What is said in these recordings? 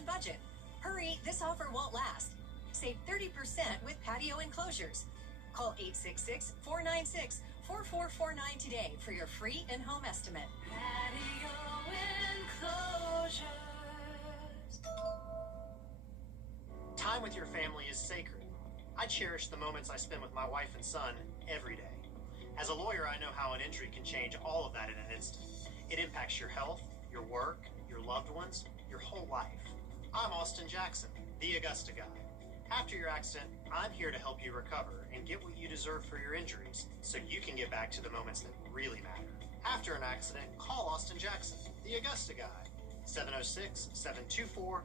and budget. Hurry, this offer won't last. Save 30% with patio enclosures. Call 866-496-4449 today for your free in-home estimate. Patio enclosures. Time with your family is sacred. I cherish the moments I spend with my wife and son every day. As a lawyer, I know how an injury can change all of that in an instant. It impacts your health, your work, your loved ones, your whole life. I'm Austin Jackson, the Augusta guy. After your accident, I'm here to help you recover and get what you deserve for your injuries so you can get back to the moments that really matter. After an accident, call Austin Jackson, the Augusta guy. 706-724-7224.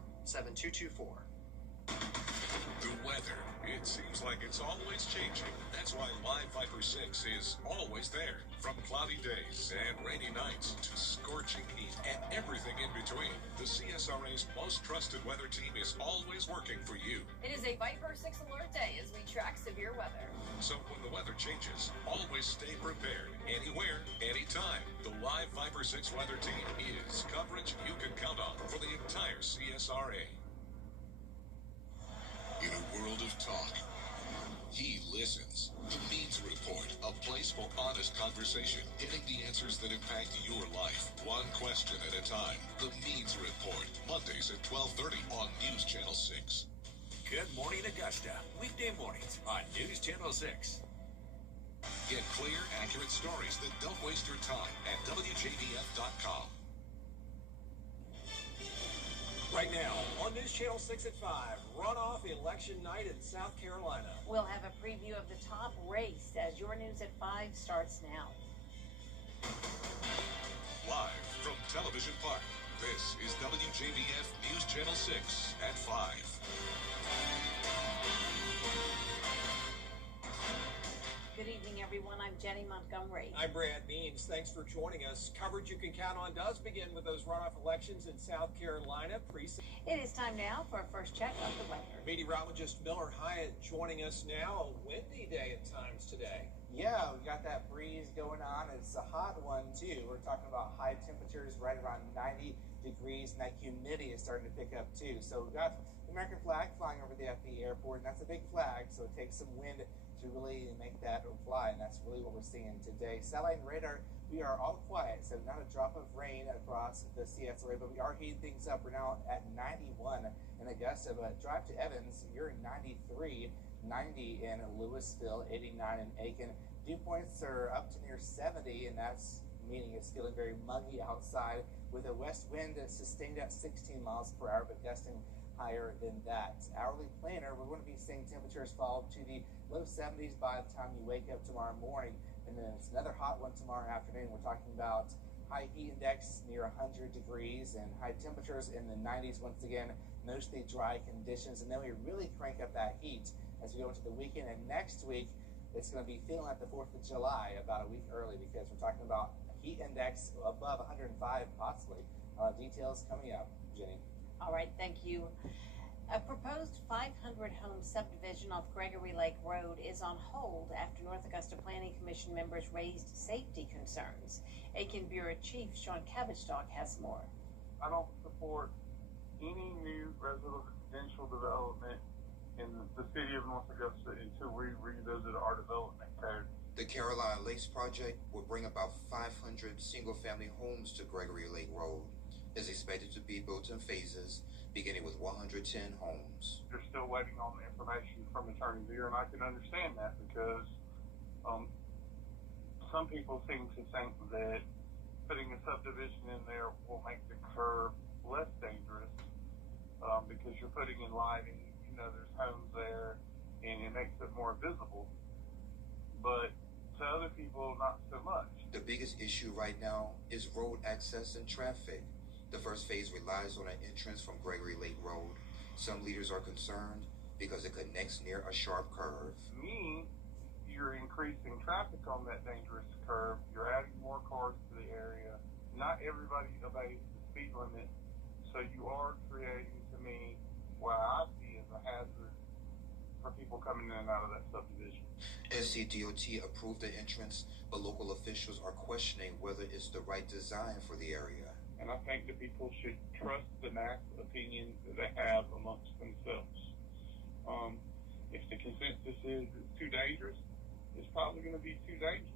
The weather, it seems like it's always changing. That's why Live Viper 6 is always there. From cloudy days and rainy nights to scorching heat and everything in between, the CSRA's most trusted weather team is always working for you. It is a Viper 6 alert day as we track severe weather. So when the weather changes, always stay prepared. Anywhere, anytime. The Live Viper 6 weather team is coverage you can count on for the entire CSRA. In a world of talk, he listens. The Means Report, a place for honest conversation, getting the answers that impact your life, one question at a time. The Means Report, Mondays at 12:30 on News Channel 6. Good morning, Augusta. Weekday mornings on News Channel 6. Get clear, accurate stories that don't waste your time at WJBF.com. Right now, on News Channel 6 at 5, runoff election night in South Carolina. We'll have a preview of the top race as your News at 5 starts now. Live from Television Park, this is WJBF News Channel 6 at 5. Good evening, everyone. I'm Jenny Montgomery. I'm Brad Means. Thanks for joining us. Coverage you can count on does begin with those runoff elections in South Carolina. It is time now for a first check of the weather. Meteorologist Miller Hyatt joining us now. A windy day at times today. Yeah, we got that breeze going on. It's a hot one, too. We're talking about high temperatures right around 90 degrees, and that humidity is starting to pick up, too. So we've got the American flag flying over the FE airport, and that's a big flag, so it takes some wind to really make that fly, and that's really what we're seeing today. Satellite and radar, we are all quiet, so not a drop of rain across the CSRA, but we are heating things up. We're now at 91 in Augusta, but drive to Evans, you're 93, 90 in Louisville, 89 in Aiken. Dew points are up to near 70, and that's meaning it's feeling very muggy outside with a west wind that's sustained at 16 miles per hour, but gusting higher than that. Hourly planner, we're going to be seeing temperatures fall to the low 70s by the time you wake up tomorrow morning, and then it's another hot one tomorrow afternoon. We're talking about high heat index near 100 degrees and high temperatures in the 90s once again, mostly dry conditions, and then we really crank up that heat as we go into the weekend. And next week it's going to be feeling like the 4th of July about a week early, because we're talking about a heat index above 105 possibly. Details coming up. Jenny. All right, thank you. A proposed 500-home subdivision off Gregory Lake Road is on hold after North Augusta Planning Commission members raised safety concerns. Aiken Bureau Chief Sean Cabbage-Stock has more. I don't support any new residential development in the city of North Augusta until we revisit our development code. The Carolina Lakes project will bring about 500 single-family homes to Gregory Lake Road. Is expected to be built in phases, beginning with 110 homes. They're still waiting on the information from Attorney Beer, and I can understand that because some people seem to think that putting a subdivision in there will make the curve less dangerous because you're putting in lighting, there's homes there, and it makes it more visible. But to other people, not so much. The biggest issue right now is road access and traffic. The first phase relies on an entrance from Gregory Lake Road. Some leaders are concerned because it connects near a sharp curve. You're increasing traffic on that dangerous curve. You're adding more cars to the area. Not everybody obeys the speed limit. So you are creating, to me, what I see as a hazard for people coming in and out of that subdivision. SCDOT approved the entrance, but local officials are questioning whether it's the right design for the area. and I think that people should trust the mass opinions that they have amongst themselves. If the consensus is it's too dangerous, it's probably going to be too dangerous.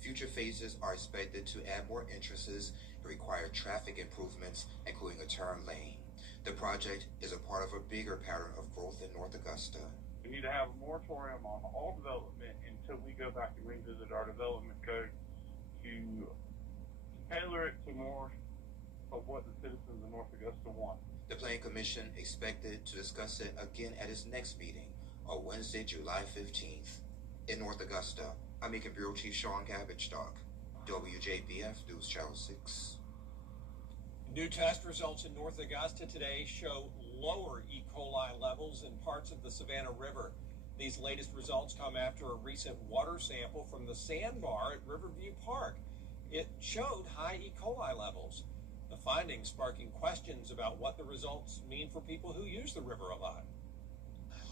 Future phases are expected to add more entrances and require traffic improvements, including a turn lane. The project is a part of a bigger pattern of growth in North Augusta. We need to have a moratorium on all development until we go back and revisit our development code to tailor it to more of what the citizens of North Augusta want. The Planning Commission expected to discuss it again at its next meeting on Wednesday, July 15th. In North Augusta, I'm Macon Bureau Chief Sean Cabbage-Stock, WJBF News Channel 6. New test results in North Augusta today show lower E. coli levels in parts of the Savannah River. These latest results come after a recent water sample from the sandbar at Riverview Park. It showed high E. coli levels. The findings sparking questions about what the results mean for people who use the river a lot.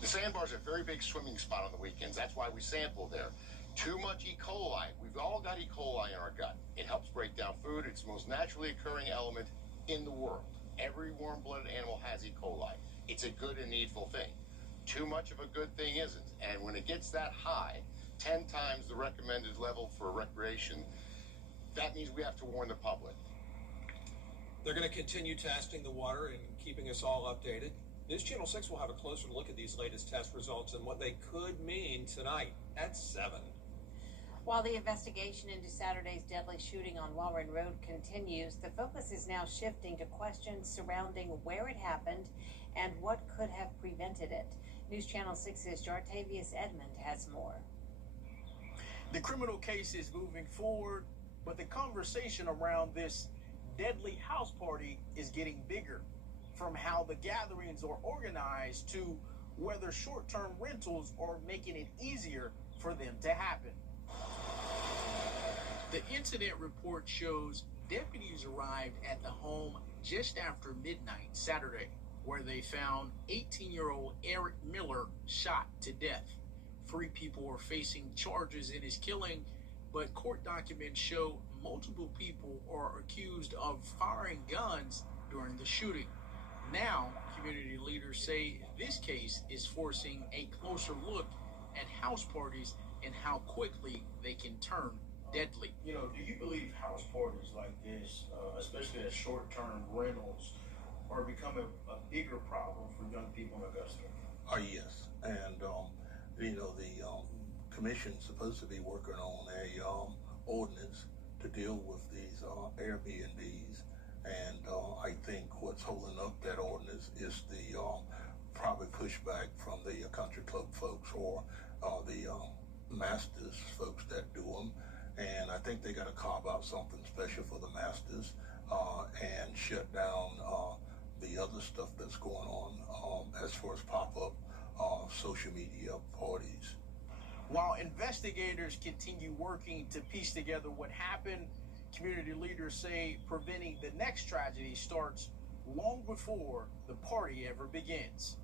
The sandbar is a very big swimming spot on the weekends. That's why we sample there. Too much E. coli. We've all got E. coli in our gut. It helps break down food. It's the most naturally occurring element in the world. Every warm-blooded animal has E. coli. It's a good and needful thing. Too much of a good thing isn't. And when it gets that high, 10 times the recommended level for recreation, that means we have to warn the public. They're going to continue testing the water and keeping us all updated. News Channel 6 will have a closer look at these latest test results and what they could mean tonight at 7. While the investigation into Saturday's deadly shooting on Walren Road continues, the focus is now shifting to questions surrounding where it happened and what could have prevented it. News Channel 6's Jartavius Edmond has more. The criminal case is moving forward, but the conversation around this deadly house party is getting bigger. From how the gatherings are organized to whether short-term rentals are making it easier for them to happen. The incident report shows deputies arrived at the home just after midnight Saturday, where they found 18-year-old Eric Miller shot to death. 3 people are facing charges in his killing, but court documents show multiple people are accused of firing guns during the shooting. Now, community leaders say this case is forcing a closer look at house parties and how quickly they can turn deadly. You know, do you believe house parties like this, especially as short-term rentals, are becoming a bigger problem for young people in Augusta? Yes, and you know, the commission's supposed to be working on a ordinance to deal with these Airbnbs. And I think what's holding up that ordinance is the probably pushback from the country club folks or the masters folks that do them. And I think they got to carve out something special for the masters and shut down the other stuff that's going on as far as pop-up social media parties. While investigators continue working to piece together what happened, community leaders say preventing the next tragedy starts long before the party ever begins.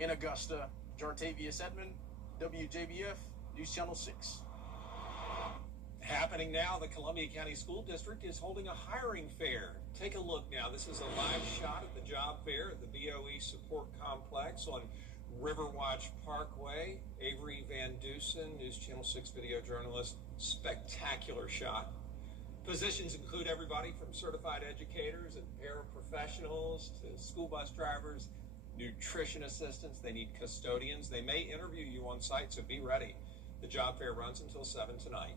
In Augusta, Jartavius Edmond, WJBF News Channel 6. Happening now, the Columbia County School District is holding a hiring fair. Take a look now. This is a live shot of the job fair at the BOE Support Complex on Riverwatch Parkway. Avery Van Dusen, News Channel 6 video journalist. Spectacular shot. Positions include everybody from certified educators and paraprofessionals to school bus drivers, nutrition assistants. They need custodians. They may interview you on site, so be ready. The job fair runs until 7 tonight.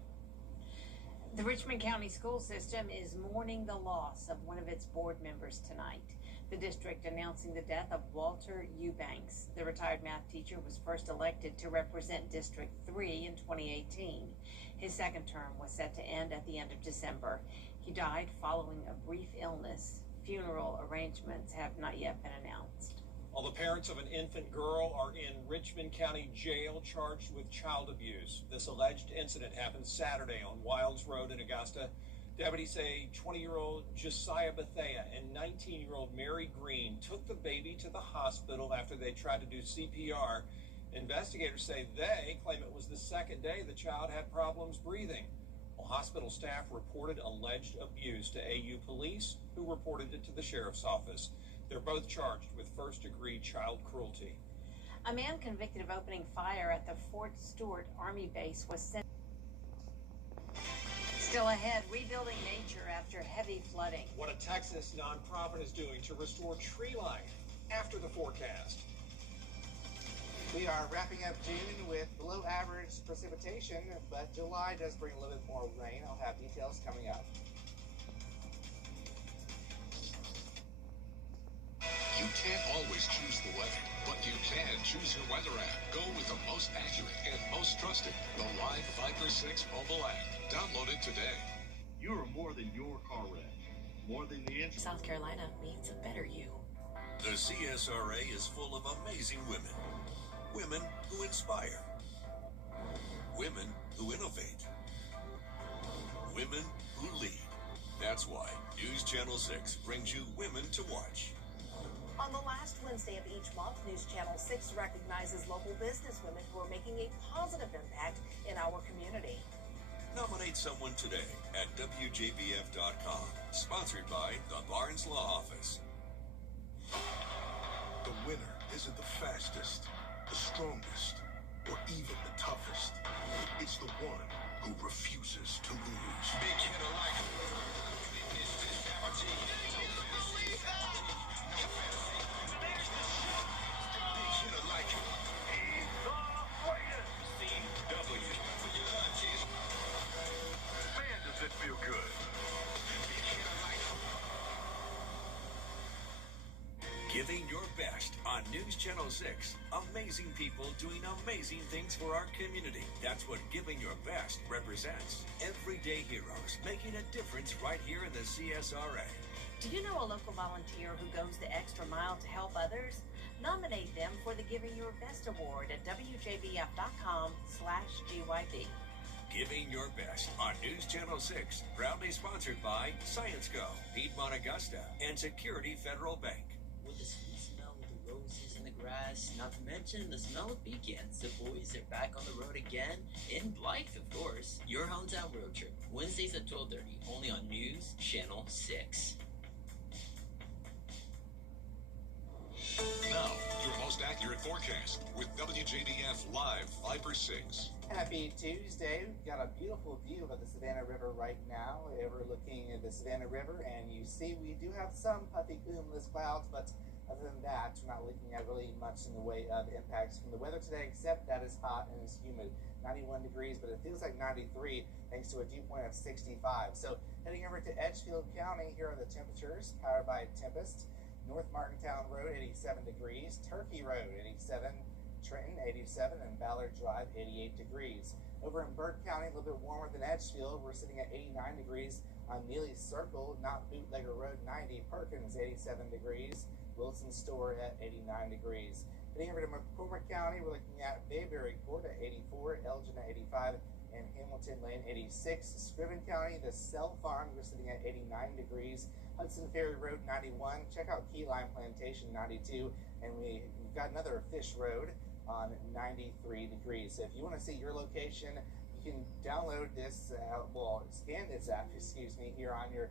The Richmond County School System is mourning the loss of one of its board members tonight. The district announcing the death of Walter Eubanks. The retired math teacher was first elected to represent District 3 in 2018. His second term was set to end at the end of December. He died following a brief illness. Funeral arrangements have not yet been announced. All the parents of an infant girl are in Richmond County Jail charged with child abuse. This alleged incident happened Saturday on Wilds Road in Augusta. Deputies say 20-year-old Josiah Bethea and 19-year-old Mary Green took the baby to the hospital after they tried to do CPR. Investigators say they claim it was the second day the child had problems breathing. Hospital staff reported alleged abuse to AU police, who reported it to the sheriff's office. They're both charged with first-degree child cruelty. A man convicted of opening fire at the Fort Stewart Army base was sent. Still ahead, rebuilding nature after heavy flooding. What a Texas nonprofit is doing to restore tree life after the forecast. We are wrapping up June with below average precipitation, but July does bring a little bit more rain. I'll have details coming up. You can't always choose the weather, but you can choose your weather app. Go with the most accurate and most trusted, the Live Viper 6 mobile app. Download it today. You're more than your car wreck, more than the injury. South Carolina means a better you. The CSRA is full of amazing women. Women who inspire. Women who innovate. Women who lead. That's why News Channel 6 brings you Women to Watch. On the last Wednesday of each month, News Channel 6 recognizes local businesswomen who are making a positive impact in our community. Nominate someone today at WJBF.com. Sponsored by the Barnes Law Office. The winner isn't the fastest, the strongest, or even the toughest. It's the one who refuses to lose. Big hitter like Man, does it feel good. Giving your best on News Channel 6. Amazing people doing amazing things for our community. That's what Giving Your Best represents. Everyday heroes making a difference right here in the CSRA. Do you know a local volunteer who goes the extra mile to help others? Nominate them for the Giving Your Best Award at WJBF.com/GYB. Giving Your Best on News Channel 6. Proudly sponsored by ScienceGo, Piedmont Augusta, and Security Federal Bank. With the sweet smell of the roses in the grass, not to mention the smell of pecans, the boys are back on the road again, in Blythe, of course. Your hometown road trip, Wednesdays at 12:30, only on News Channel 6. Now, your most accurate forecast with WJBF Live Viper 6. Happy Tuesday. We've got a beautiful view of the Savannah River right now. We're looking at the Savannah River, and you see we do have some puffy cumulus clouds, but other than that, we're not looking at really much in the way of impacts from the weather today, except that it's hot and it's humid. 91 degrees, but it feels like 93 thanks to a dew point of 65. So heading over to Edgefield County, here are the temperatures powered by Tempest. North Martintown Road, 87 degrees. Turkey Road, 87. Trenton, 87. And Ballard Drive, 88 degrees. Over in Burke County, a little bit warmer than Edgefield. We're sitting at 89 degrees on Neely Circle, not Bootlegger Road, 90. Perkins, 87 degrees. Wilson Store at 89 degrees. Heading over to McCormick County, we're looking at Bayberry Court at 84. Elgin at 85. And Hamilton Lane, 86. Scriven County, the Cell Farm, we're sitting at 89 degrees. Hudson Ferry Road, 91. Check out Key Lime Plantation, 92. And we've got another Fish Road on 93 degrees. So if you want to see your location, you can download this, scan this app, here on your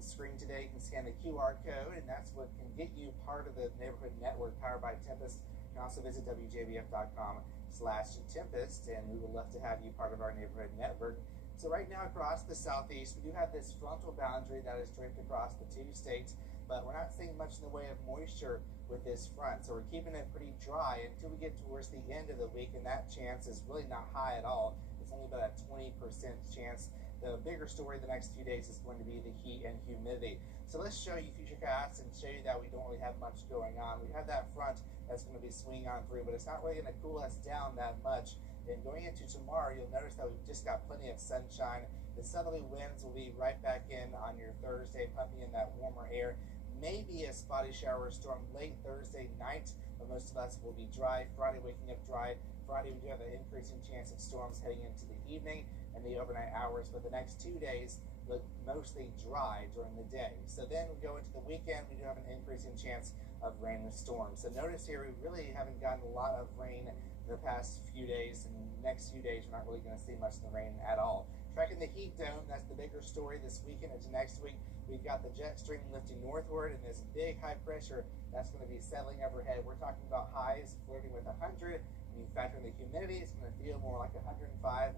screen today. You can scan the QR code, and that's what can get you part of the neighborhood network powered by Tempest. You can also visit WJBF.com/Tempest, and we would love to have you part of our neighborhood network. So right now across the southeast, we do have this frontal boundary that is draped across the two states, but we're not seeing much in the way of moisture with this front. So we're keeping it pretty dry until we get towards the end of the week, and that chance is really not high at all. It's only about a 20% chance. The bigger story the next few days is going to be the heat and humidity. So let's show you futurecasts and show you that we don't really have much going on. We have that front that's going to be swinging on through, but it's not really going to cool us down that much. And going into tomorrow, you'll notice that we've just got plenty of sunshine. The southerly winds will be right back in on your Thursday, pumping in that warmer air. Maybe a spotty shower or storm late Thursday night, but most of us will be dry. Friday, waking up dry. Friday, we do have an increasing chance of storms heading into the evening and the overnight hours, but the next 2 days look mostly dry during the day. So then we go into the weekend, we do have an increasing chance of rain and storms. So notice here, we really haven't gotten a lot of rain the past few days, and the next few days we're not really going to see much of the rain at all. Tracking the heat dome, that's the bigger story this weekend into next week. We've got the jet stream lifting northward, and this big high pressure that's going to be settling overhead. We're talking about highs flirting with 100. When you factor in the humidity, it's going to feel more like 105,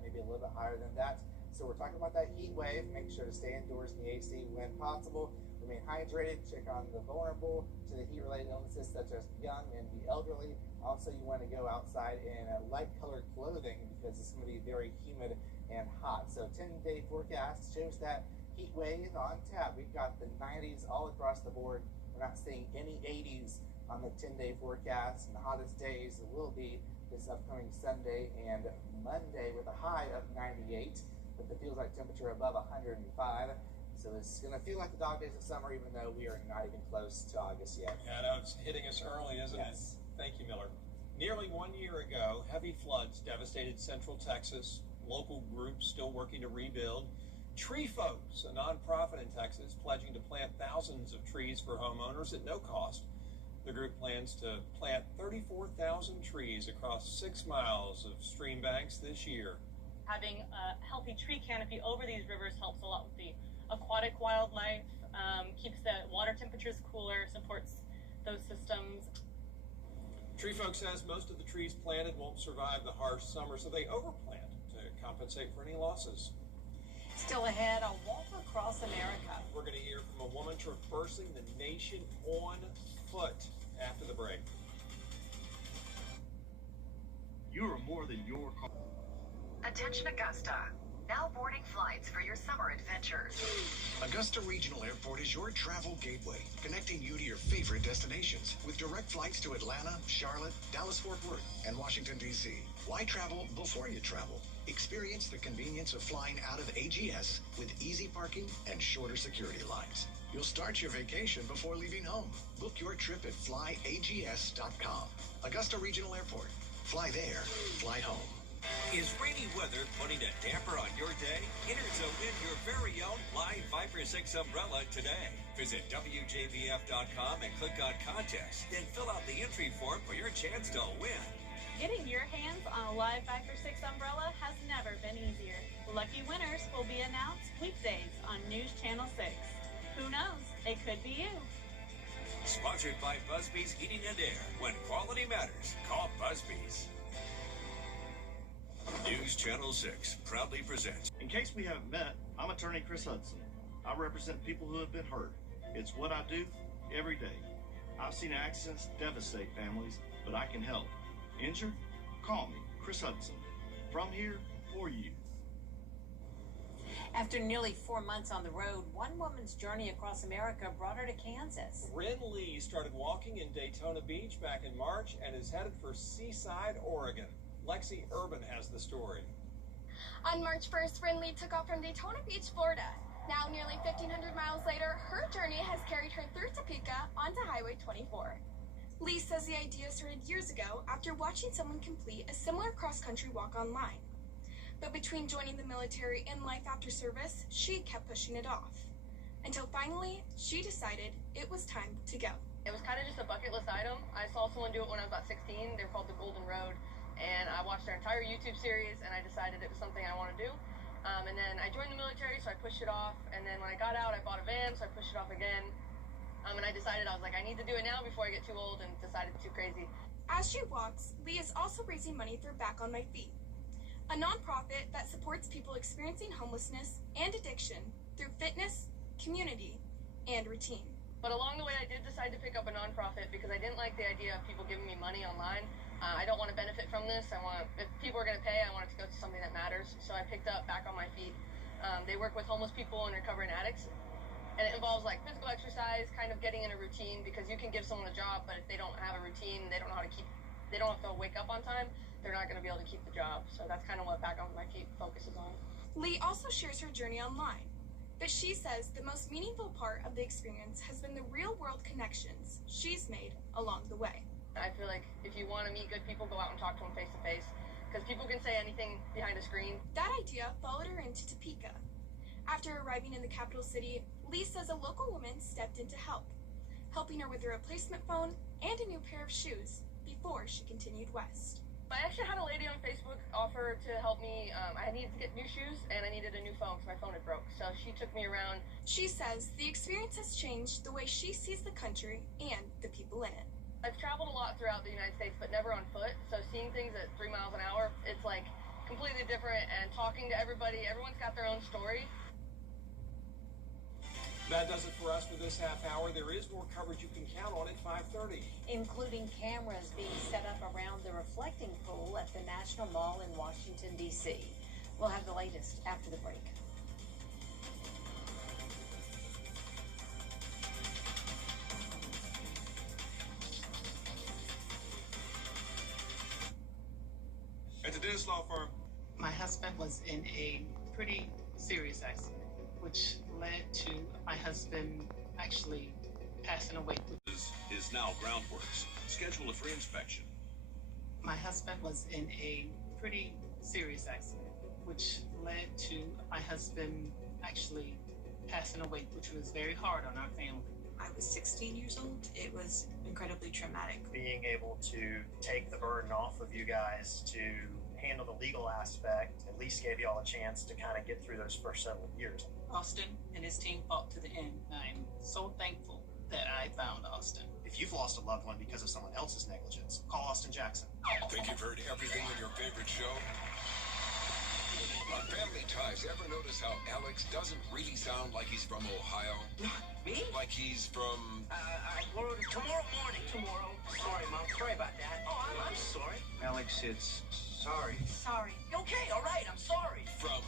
maybe a little bit higher than that. So we're talking about that heat wave. Make sure to stay indoors in the AC when possible. Remain hydrated. Check on the vulnerable to the heat-related illnesses such as young and the elderly. Also, you want to go outside in light-colored clothing because it's going to be very humid and hot. So 10-day forecast shows that heat wave on tap. We've got the 90s all across the board. We're not seeing any 80s on the 10-day forecast, and the hottest days will be this upcoming Sunday and Monday with a high of 98, but the feels like temperature above 105. So it's going to feel like the dog days of summer, even though we are not even close to August yet. Yeah, I know it's hitting us early, isn't it? Thank you, Miller. Nearly 1 year ago, heavy floods devastated central Texas. Local groups still working to rebuild. Tree Folks, a nonprofit in Texas, pledging to plant thousands of trees for homeowners at no cost. The group plans to plant 34,000 trees across 6 miles of stream banks this year. Having a healthy tree canopy over these rivers helps a lot with the aquatic wildlife, keeps the water temperatures cooler, supports those systems. Tree Folks says most of the trees planted won't survive the harsh summer, so they overplant to compensate for any losses. Still ahead, a walk across America. We're going to hear from a woman traversing the nation on foot after the break. You are more than your car. Attention Augusta. Now boarding flights for your summer adventures. Augusta Regional Airport is your travel gateway, connecting you to your favorite destinations with direct flights to Atlanta, Charlotte, Dallas-Fort Worth, and Washington, D.C. Why travel before you travel? Experience the convenience of flying out of AGS with easy parking and shorter security lines. You'll start your vacation before leaving home. Book your trip at flyags.com. Augusta Regional Airport. Fly there, fly home. Is rainy weather putting a damper on your day? Enter to win your very own Live Viper 6 umbrella today. Visit WJBF.com and click on Contest. Then fill out the entry form for your chance to win. Getting your hands on a Live Viper 6 umbrella has never been easier. Lucky winners will be announced weekdays on News Channel 6. Who knows? It could be you. Sponsored by Busby's Heating and Air. When quality matters, call Busby's. News Channel 6 proudly presents. In case we haven't met, I'm attorney Chris Hudson. I represent people who have been hurt. It's what I do every day. I've seen accidents devastate families, but I can help. Injured? Call me, Chris Hudson. From here, for you. After nearly 4 months on the road, one woman's journey across America brought her to Kansas. Ren Lee started walking in Daytona Beach back in March and is headed for Seaside, Oregon. Lexi Urban has the story. On March 1st, Ren Lee took off from Daytona Beach, Florida. Now, nearly 1,500 miles later, her journey has carried her through Topeka onto Highway 24. Lee says the idea started years ago after watching someone complete a similar cross-country walk online. But between joining the military and life after service, she kept pushing it off. Until finally, she decided it was time to go. It was kind of just a bucket list item. I saw someone do it when I was about 16. They're called the Golden Road. And I watched their entire YouTube series, and I decided it was something I want to do. And then I joined the military, so I pushed it off. And then when I got out, I bought a van, so I pushed it off again. And I decided, I was like, I need to do it now before I get too old, and decided too crazy. As she walks, Lee is also raising money through Back on My Feet, a nonprofit that supports people experiencing homelessness and addiction through fitness, community, and routine. But along the way, I did decide to pick up a nonprofit because I didn't like the idea of people giving me money online. I don't want to benefit from this. If people are going to pay, I want it to go to something that matters. So I picked up Back on My Feet. They work with homeless people and recovering addicts. And it involves like physical exercise, kind of getting in a routine, because you can give someone a job, but if they don't have a routine, they don't know how to they don't have to wake up on time, they're not going to be able to keep the job. So that's kind of what Back on My Feet focuses on. Lee also shares her journey online, but she says the most meaningful part of the experience has been the real-world connections she's made along the way. I feel like if you want to meet good people, go out and talk to them face-to-face, because people can say anything behind a screen. That idea followed her into Topeka. After arriving in the capital city, Lee says a local woman stepped in to help, helping her with a replacement phone and a new pair of shoes before she continued west. I actually had a lady on Facebook offer to help me. I needed to get new shoes and I needed a new phone because my phone had broke. So she took me around. She says the experience has changed the way she sees the country and the people in it. I've traveled a lot throughout the United States, but never on foot. So seeing things at 3 miles an hour, it's like completely different. And talking to everybody, everyone's got their own story. That does it for us for this half hour. There is more coverage you can count on at 5:30. Including cameras being set up around the reflecting pool at the National Mall in Washington, D.C. We'll have the latest after the break. At the Dennis Law Firm. My husband was in a pretty serious accident, which led to my husband actually passing away. Is now Groundworks. Schedule a free inspection. My husband was in a pretty serious accident, which led to my husband actually passing away, which was very hard on our family. I was 16 years old. It was incredibly traumatic. Being able to take the burden off of you guys to handle the legal aspect at least gave you all a chance to kind of get through those first several years. Austin and his team fought to the end. I'm so thankful that I found Austin. If you've lost a loved one because of someone else's negligence, call Austin Jackson. Think you've heard everything on your favorite show? On Family Ties, ever notice how Alex doesn't really sound like he's from Ohio? Me? Like he's from... Tomorrow morning. Tomorrow. Sorry, Mom. Sorry about that. Oh, I'm sorry. Alex, it's sorry. Sorry. Okay, all right. I'm sorry. From,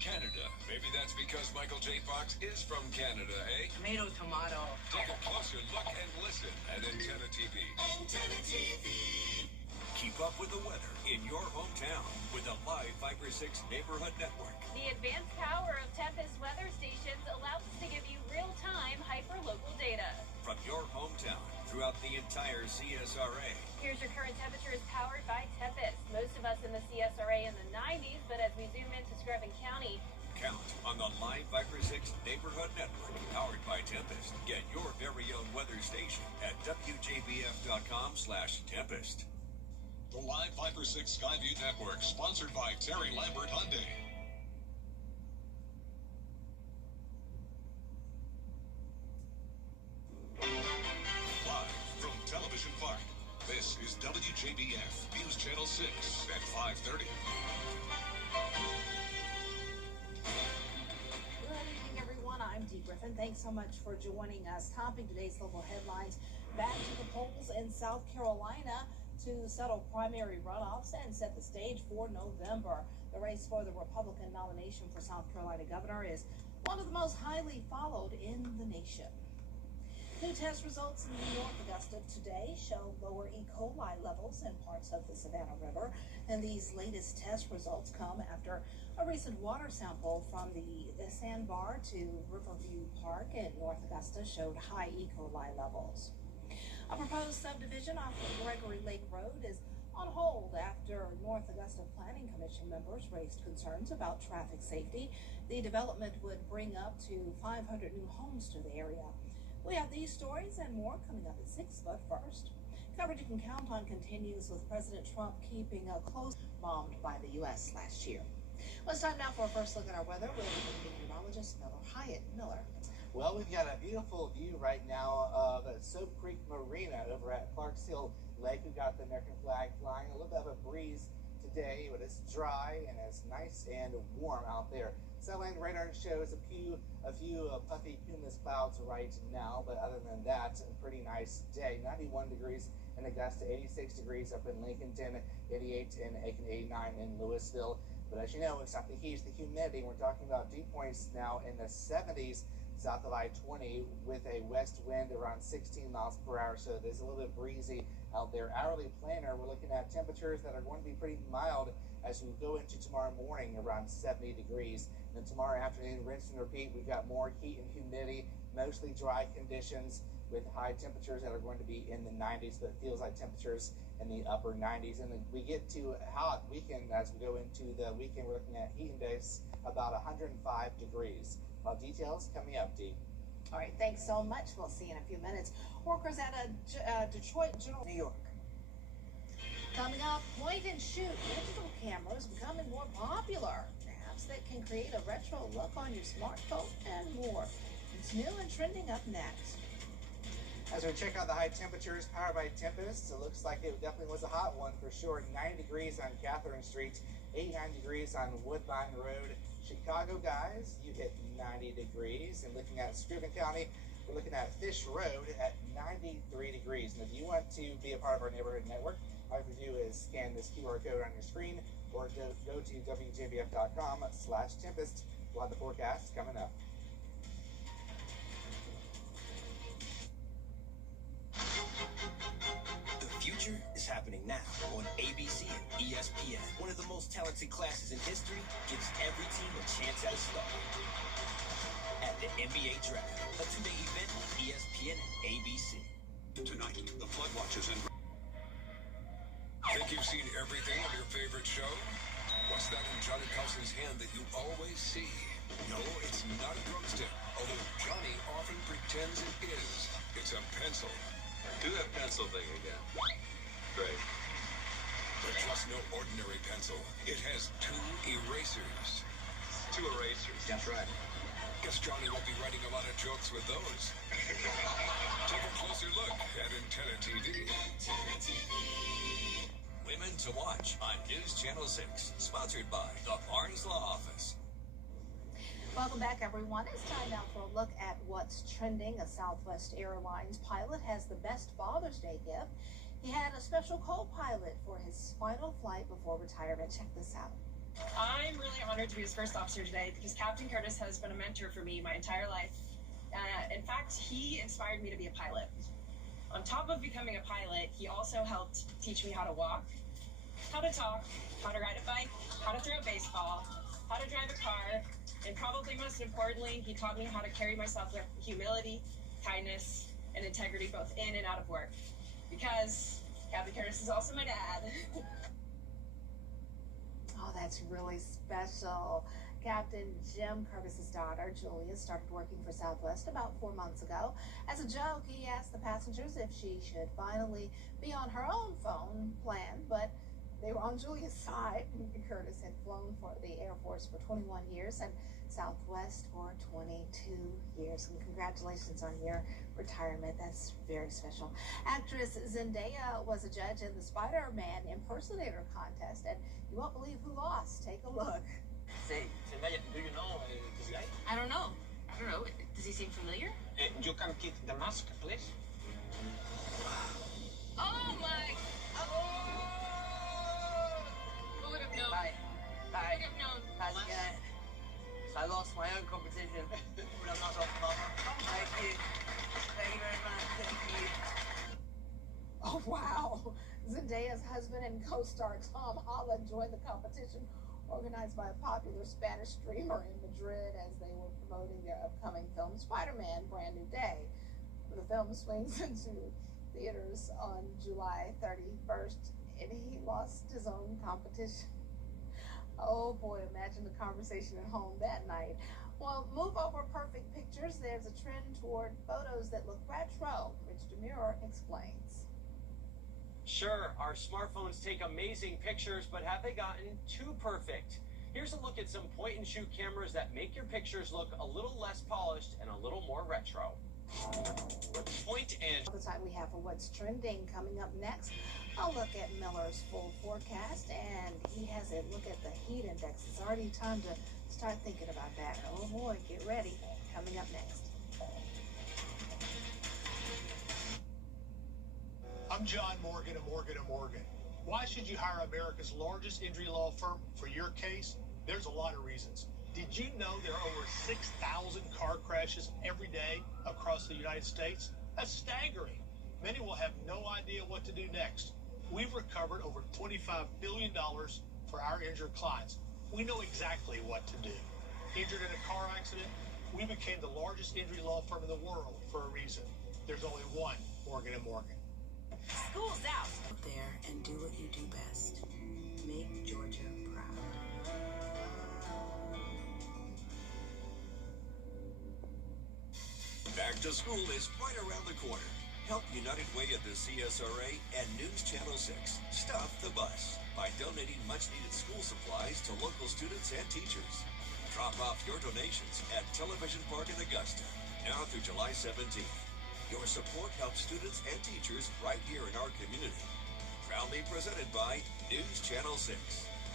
Canada. Maybe that's because Michael J. Fox is from Canada, eh? Tomato, tomato. Take a closer look and listen at Antenna TV. Antenna TV. Keep up with the weather in your hometown with the live Viper 6 neighborhood network. The advanced power of Tempest weather stations allows us to give you real-time hyper-local data. From your hometown throughout the entire CSRA. Here's your current temperatures powered by Tempest. Most of us in the CSRA in the 90s, but as we zoom into Screven County, Count on the live Viper 6 neighborhood network powered by Tempest. Get your very own weather station at WJBF.com/Tempest. The live Viper 6 Skyview Network, sponsored by Terry Lambert Hyundai. Live from Television Park, this is WJBF News Channel 6 at 5:30. Good evening, everyone. I'm Dee Griffin. Thanks so much for joining us. Topping today's local headlines, back to the polls in South Carolina to settle primary runoffs and set the stage for November. The race for the Republican nomination for South Carolina governor is one of the most highly followed in the nation. New test results in North Augusta today show lower E. coli levels in parts of the Savannah River, and these latest test results come after a recent water sample from the sandbar to Riverview Park in North Augusta showed high E. coli levels. A proposed subdivision off of Gregory Lake Road is on hold after North Augusta Planning Commission members raised concerns about traffic safety. The development would bring up to 500 new homes to the area. We have these stories and more coming up at 6, but first, coverage you can count on continues with President Trump keeping a close bombed by the U.S. last year. Well, it's time now for a first look at our weather with meteorologist Miller Hyatt. Miller. Well, we've got a beautiful view right now of Soap Creek Marina over at Clarks Hill Lake. We've got the American flag flying, a little bit of a breeze today, but it's dry and it's nice and warm out there. Satellite radar shows a few puffy cumulus clouds right now, but other than that, a pretty nice day. 91 degrees in Augusta, 86 degrees up in Lincolnton, 88 in Aiken, 89 in Louisville. But as you know, it's not the heat, it's the humidity. We're talking about dew points now in the 70s south of I-20 with a west wind around 16 miles per hour, so it is a little bit breezy out there. Hourly planner, we're looking at temperatures that are going to be pretty mild as we go into tomorrow morning, around 70 degrees. And then tomorrow afternoon, rinse and repeat, we've got more heat and humidity, mostly dry conditions with high temperatures that are going to be in the 90s, but it feels like temperatures in the upper 90s. And then we get to a hot weekend as we go into the weekend. We're looking at heat index about 105 degrees. Well, details coming up, Dee. All right, thanks so much. We'll see you in a few minutes. Workers at a Detroit General, New York. Coming up, point-and-shoot digital cameras becoming more popular. Apps that can create a retro look on your smartphone and more. It's new and trending up next. As we check out the high temperatures powered by Tempest, it looks like it definitely was a hot one for sure. 90 degrees on Catherine Street, 89 degrees on Woodbine Road. Chicago, guys, you hit 90 degrees. And looking at Scriven County, we're looking at Fish Road at 93 degrees. And if you want to be a part of our neighborhood network, all you have to do is scan this QR code on your screen or go to WJBF.com/Tempest. We'll have the forecast coming up. The future is happening now on ABC and ESPN. One of the most talented classes in history gives every team a chance at a star. At the NBA Draft, a two-day event on ESPN and ABC. Tonight, the Flood Watches and... Think you've seen everything on your favorite show? What's that in Johnny Carson's hand that you always see? No, it's not a drumstick, although Johnny often pretends it is. It's a pencil. Do that pencil thing again. Great. But just no ordinary pencil. It has 2 erasers. 2 erasers. That's right. Guess Johnny won't be writing a lot of jokes with those. Take a closer look at Antenna TV. Women to Watch on News Channel 6, sponsored by the Barnes Law Office. Welcome back, everyone. It's time now for a look at what's trending. A Southwest Airlines pilot has the best Father's Day gift. He had a special co-pilot for his final flight before retirement. Check this out. I'm really honored to be his first officer today because Captain Curtis has been a mentor for me my entire life. In fact, he inspired me to be a pilot. On top of becoming a pilot, he also helped teach me how to walk, how to talk, how to ride a bike, how to throw a baseball, how to drive a car, and probably most importantly, he taught me how to carry myself with humility, kindness, and integrity both in and out of work. Because Captain Curtis is also my dad. Oh, that's really special. Captain Jim Curtis's daughter, Julia, started working for Southwest about 4 months ago. As a joke, he asked the passengers if she should finally be on her own phone plan, but they were on Julia's side. Curtis had flown for the Air Force for 21 years and Southwest for 22 years. And congratulations on your retirement. That's very special. Actress Zendaya was a judge in the Spider-Man impersonator contest, and you won't believe who lost. Take a look. Say, Zendaya, do you know this guy? I don't know. Does he seem familiar? You can kick the mask, please. Oh my! Who would have known? Bye. Who would have known? I lost my own competition. Would have not lost mama. Thank you. Thank you very much. Thank you. Oh, wow. Zendaya's husband and co-star Tom Holland joined the competition organized by a popular Spanish streamer in Madrid as they were promoting their upcoming film Spider-Man Brand New Day. The film swings into theaters on July 31st, and he lost his own competition. Oh boy, imagine the conversation at home that night. Well, move over perfect pictures. There's a trend toward photos that look retro. Rich DeMuro explains. Sure, our smartphones take amazing pictures, but have they gotten too perfect? Here's a look at some point-and-shoot cameras that make your pictures look a little less polished and a little more retro. Point and... The time we have for what's trending. Coming up next, I'll look at Miller's full forecast, and he has a look at the heat index. It's already time to start thinking about that. Oh boy, get ready. Coming up next. I'm John Morgan of Morgan & Morgan. Why should you hire America's largest injury law firm for your case? There's a lot of reasons. Did you know there are over 6,000 car crashes every day across the United States? That's staggering. Many will have no idea what to do next. We've recovered over $25 billion for our injured clients. We know exactly what to do. Injured in a car accident? We became the largest injury law firm in the world for a reason. There's only one Morgan & Morgan. School's out. Up there and do what you do best. Make Georgia proud. Back to school is right around the corner. Help United Way of the CSRA and News Channel 6 stuff the bus by donating much-needed school supplies to local students and teachers. Drop off your donations at Television Park in Augusta, now through July 17th. Your support helps students and teachers right here in our community. Proudly presented by News Channel 6,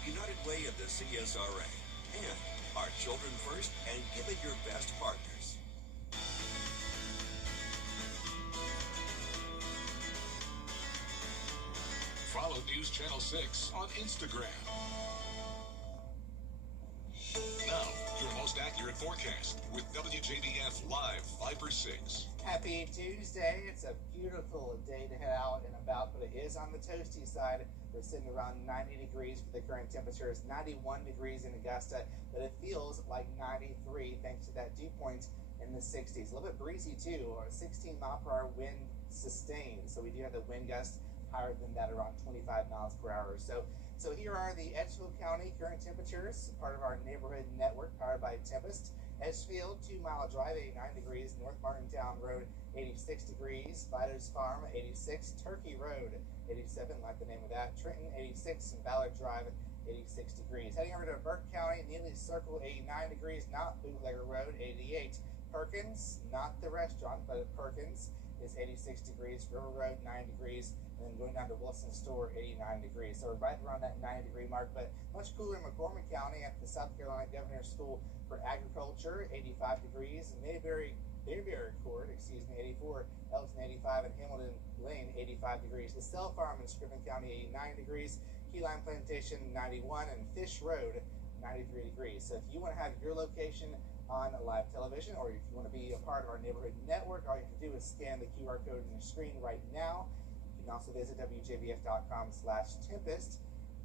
United Way of the CSRA, and Our Children First and Giving Your Best partners. Follow News Channel 6 on Instagram. Now, your most accurate forecast with WJBF Live Viper 6. Happy Tuesday. It's a beautiful day to head out and about, but it is on the toasty side. We're sitting around 90 degrees for the current temperature. It's 91 degrees in Augusta, but it feels like 93 thanks to that dew point in the 60s. A little bit breezy too, or 16 mile per hour wind sustained. So we do have the wind gust higher than that, around 25 miles per hour. So here are the Edgefield County current temperatures, part of our neighborhood network powered by Tempest. Edgefield, 2 Mile Drive, 89 degrees. North Martintown Road, 86 degrees. Vida's Farm, 86. Turkey Road, 87, like the name of that. Trenton, 86. And Ballard Drive, 86 degrees. Heading over to Burke County, Neely Circle, 89 degrees. Not Bootlegger Road, 88. Perkins, not the restaurant, but Perkins is 86 degrees. River Road, 9 degrees. And then going down to Wilson Store, 89 degrees. So we're right around that 90-degree mark, but much cooler in McCormick County at the South Carolina Governor's School for Agriculture, 85 degrees. Mayberry Court, 84. Elton, 85. And Hamilton Lane, 85 degrees. The Cell Farm in Scriven County, 89 degrees. Key Lime Plantation, 91. And Fish Road, 93 degrees. So if you want to have your location on live television, or if you want to be a part of our neighborhood network, all you have to do is scan the QR code on your screen right now. You can also visit WJBF.com/Tempest.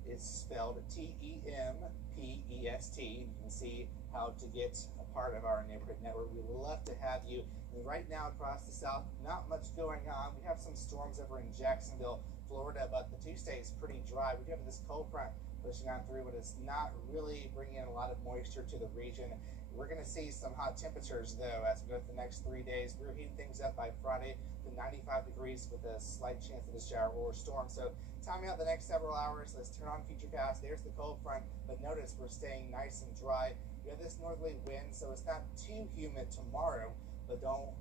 It's spelled TEMPEST. You can see how to get a part of our neighborhood network. We'd love to have you. And right now across the South, not much going on. We have some storms over in Jacksonville, Florida, but the Tuesday is pretty dry. We do have this cold front pushing on through, but it's not really bringing in a lot of moisture to the region. We're going to see some hot temperatures, though, as we go through the next 3 days. We're heating things up by Friday to 95 degrees with a slight chance of a shower or storm. So timing out the next several hours. Let's turn on Futurecast. There's the cold front, but notice we're staying nice and dry. We have this northerly wind, so it's not too humid tomorrow, but don't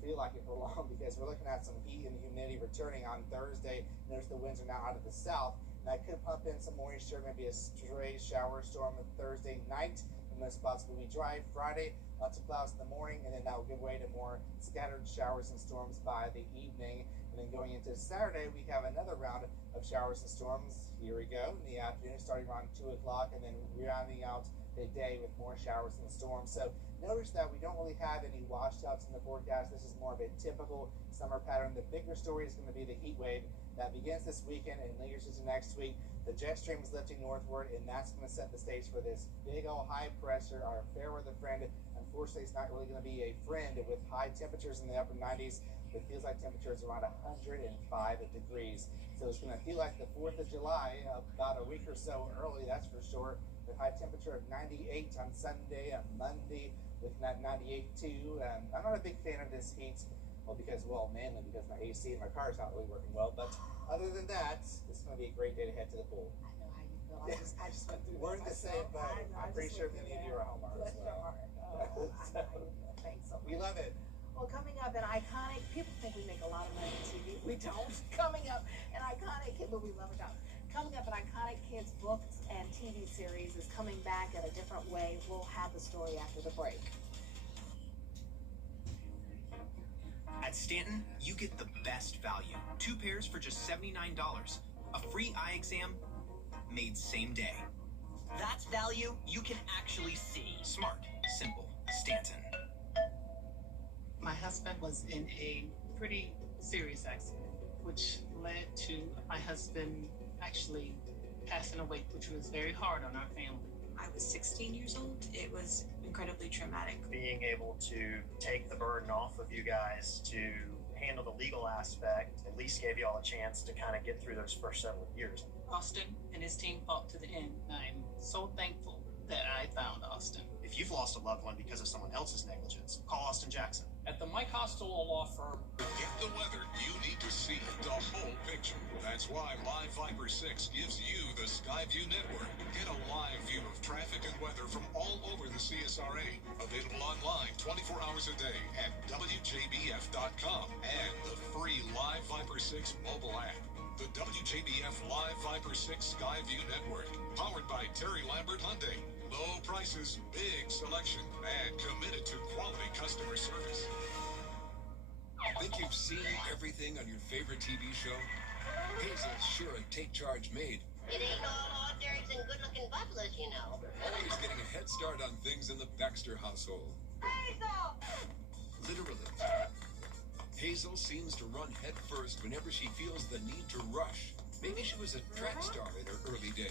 feel like it for long because we're looking at some heat and humidity returning on Thursday. Notice the winds are now out of the south. And that could pump in some moisture, maybe a stray shower storm on Thursday night. Most spots will be dry. Friday, lots of clouds in the morning, and then that will give way to more scattered showers and storms by the evening. And then going into Saturday, we have another round of showers and storms. Here we go in the afternoon, starting around 2 o'clock, and then rounding out the day with more showers and storms. So notice that we don't really have any washouts in the forecast. This is more of a typical summer pattern. The bigger story is going to be the heat wave that begins this weekend and lingers into next week. The jet stream is lifting northward, and that's going to set the stage for this big old high pressure, our fair weather friend. Unfortunately, it's not really going to be a friend with high temperatures in the upper 90s. It feels like temperatures around 105 degrees. So it's going to feel like the 4th of July, about a week or so early, that's for sure. The high temperature of 98 on Sunday and Monday, looking at 98 too. I'm not a big fan of this heat. Well, mainly because my AC in my car is not really working well. But other than that, this is going to be a great day to head to the pool. I know how you feel. I just went through We're in the same boat. I'm pretty sure many of you are home Bless your heart. I know how you feel. Thanks so much. We love it. Well, coming up, an iconic, people think we make a lot of money on TV. We don't. Coming up, an iconic, but we love it. Coming up, an iconic kids' books and TV series is coming back in a different way. We'll have the story after the break. At Stanton, you get the best value. 2 pairs for just $79. A free eye exam made same day. That's value you can actually see. Smart, simple, Stanton. My husband was in a pretty serious accident, which led to my husband actually passing away, which was very hard on our family. I was 16 years old. It was incredibly traumatic. Being able to take the burden off of you guys to handle the legal aspect at least gave you all a chance to kind of get through those first several years. Austin and his team fought to the end. I'm so thankful that I found Austin. If you've lost a loved one because of someone else's negligence, call Austin Jackson. At the Mike Costello Law Firm. Get the weather you need to see the whole picture. That's why Live Viper 6 gives you the Skyview network. Get a live view of traffic and weather from all over the CSRA. Available online 24 hours a day at WJBF.com and the free Live Viper 6 mobile app. The WJBF Live Viper 6 Skyview network. Powered by Terry Lambert Hyundai. Low prices, big selection, and committed to quality customer service. Think you've seen everything on your favorite TV show? Hazel's sure a take charge maid. It ain't all hors d'oeuvres and good-looking butlers, you know. Always getting a head start on things in the Baxter household. Hazel! Literally. Hazel seems to run head first whenever she feels the need to rush. Maybe she was a track star in her early days.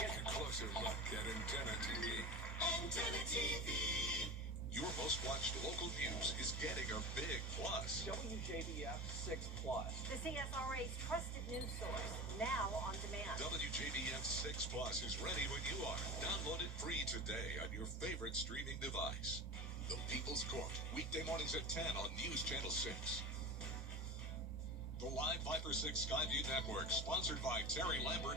Get a closer look at Antenna TV. Antenna TV. Your most watched local news is getting a big plus. WJBF 6 Plus. The CSRA's trusted news source, now on demand. WJBF 6 Plus is ready when you are. Download it free today on your favorite streaming device. The People's Court, weekday mornings at 10 on News Channel 6. The Live Viper 6 Skyview Network, sponsored by Terry Lambert